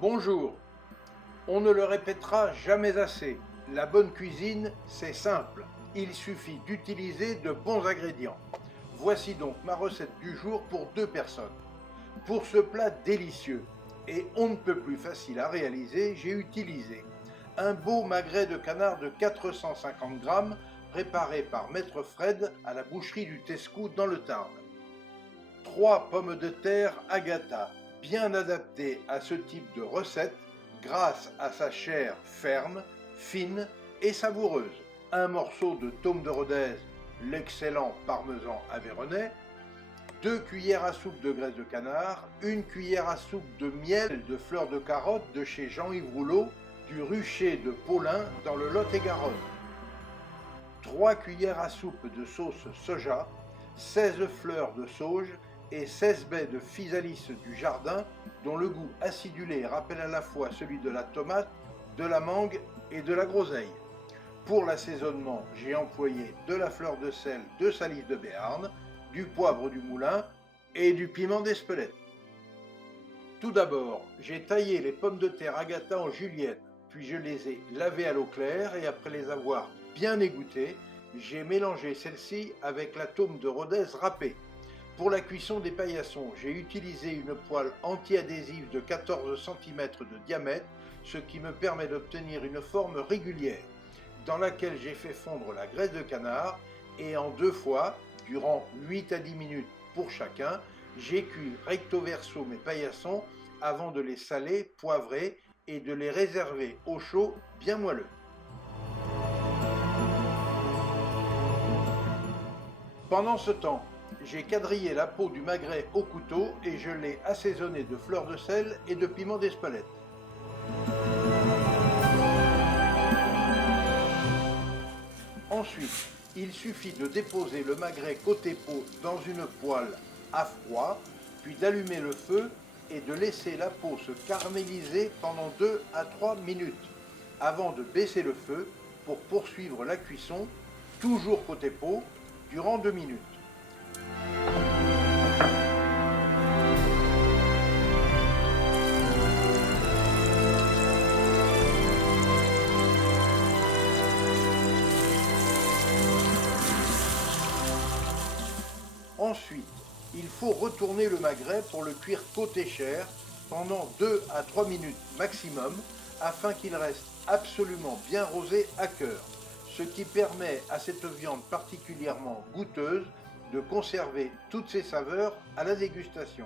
Bonjour, on ne le répétera jamais assez, la bonne cuisine, c'est simple, il suffit d'utiliser de bons ingrédients. Voici donc ma recette du jour pour 2 personnes. Pour ce plat délicieux et on ne peut plus facile à réaliser, j'ai utilisé un beau magret de canard de 450 grammes préparé par Maître Fred à la boucherie du Tescou dans le Tarn. 3 pommes de terre Agatha, bien adaptées à ce type de recette grâce à sa chair ferme, fine et savoureuse. Un morceau de tome de Rodez, l'excellent parmesan aveyronnais, 2 cuillères à soupe de graisse de canard, 1 cuillère à soupe de miel de fleurs de carotte de chez Jean-Yves Rouleau, du rucher de Paulin dans le Lot-et-Garonne, 3 cuillères à soupe de sauce soja, 16 fleurs de sauge et 16 baies de physalis du jardin dont le goût acidulé rappelle à la fois celui de la tomate, de la mangue et de la groseille. Pour l'assaisonnement, j'ai employé de la fleur de sel de Salis de Béarn, du poivre du moulin et du piment d'Espelette. Tout d'abord, j'ai taillé les pommes de terre Agatha en julienne, puis je les ai lavées à l'eau claire et après les avoir bien égouttées, j'ai mélangé celles-ci avec la tome de Rodez râpée. Pour la cuisson des paillassons, j'ai utilisé une poêle anti-adhésive de 14 cm de diamètre, ce qui me permet d'obtenir une forme régulière, dans laquelle j'ai fait fondre la graisse de canard et en 2 fois, durant 8 à 10 minutes pour chacun, j'ai cuit recto verso mes paillassons avant de les saler, poivrer et de les réserver au chaud bien moelleux. Pendant ce temps, j'ai quadrillé la peau du magret au couteau et je l'ai assaisonné de fleurs de sel et de piment d'Espelette. Ensuite, il suffit de déposer le magret côté peau dans une poêle à froid, puis d'allumer le feu et de laisser la peau se caraméliser pendant 2 à 3 minutes, avant de baisser le feu pour poursuivre la cuisson, toujours côté peau, durant 2 minutes. Ensuite, il faut retourner le magret pour le cuire côté chair pendant 2 à 3 minutes maximum afin qu'il reste absolument bien rosé à cœur, ce qui permet à cette viande particulièrement goûteuse de conserver toutes ses saveurs à la dégustation.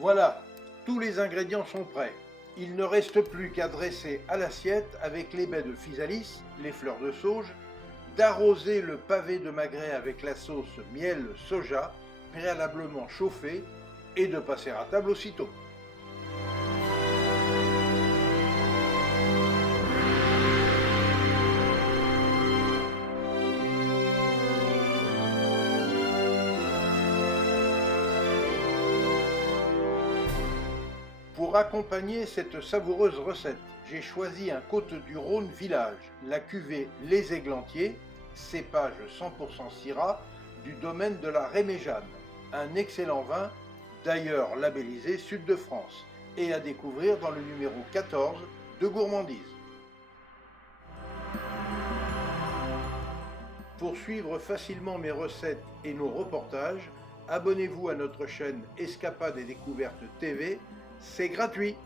Voilà, tous les ingrédients sont prêts. Il ne reste plus qu'à dresser à l'assiette avec les baies de physalis, les fleurs de sauge, d'arroser le pavé de magret avec la sauce miel soja préalablement chauffée et de passer à table aussitôt. Pour accompagner cette savoureuse recette, j'ai choisi un Côtes-du-Rhône village, la cuvée Les Églantiers, cépage 100% Syrah, du domaine de la Réméjane, un excellent vin, d'ailleurs labellisé Sud de France, et à découvrir dans le numéro 14 de Gourmandise. Pour suivre facilement mes recettes et nos reportages, abonnez-vous à notre chaîne Escapades et Découvertes TV, c'est gratuit.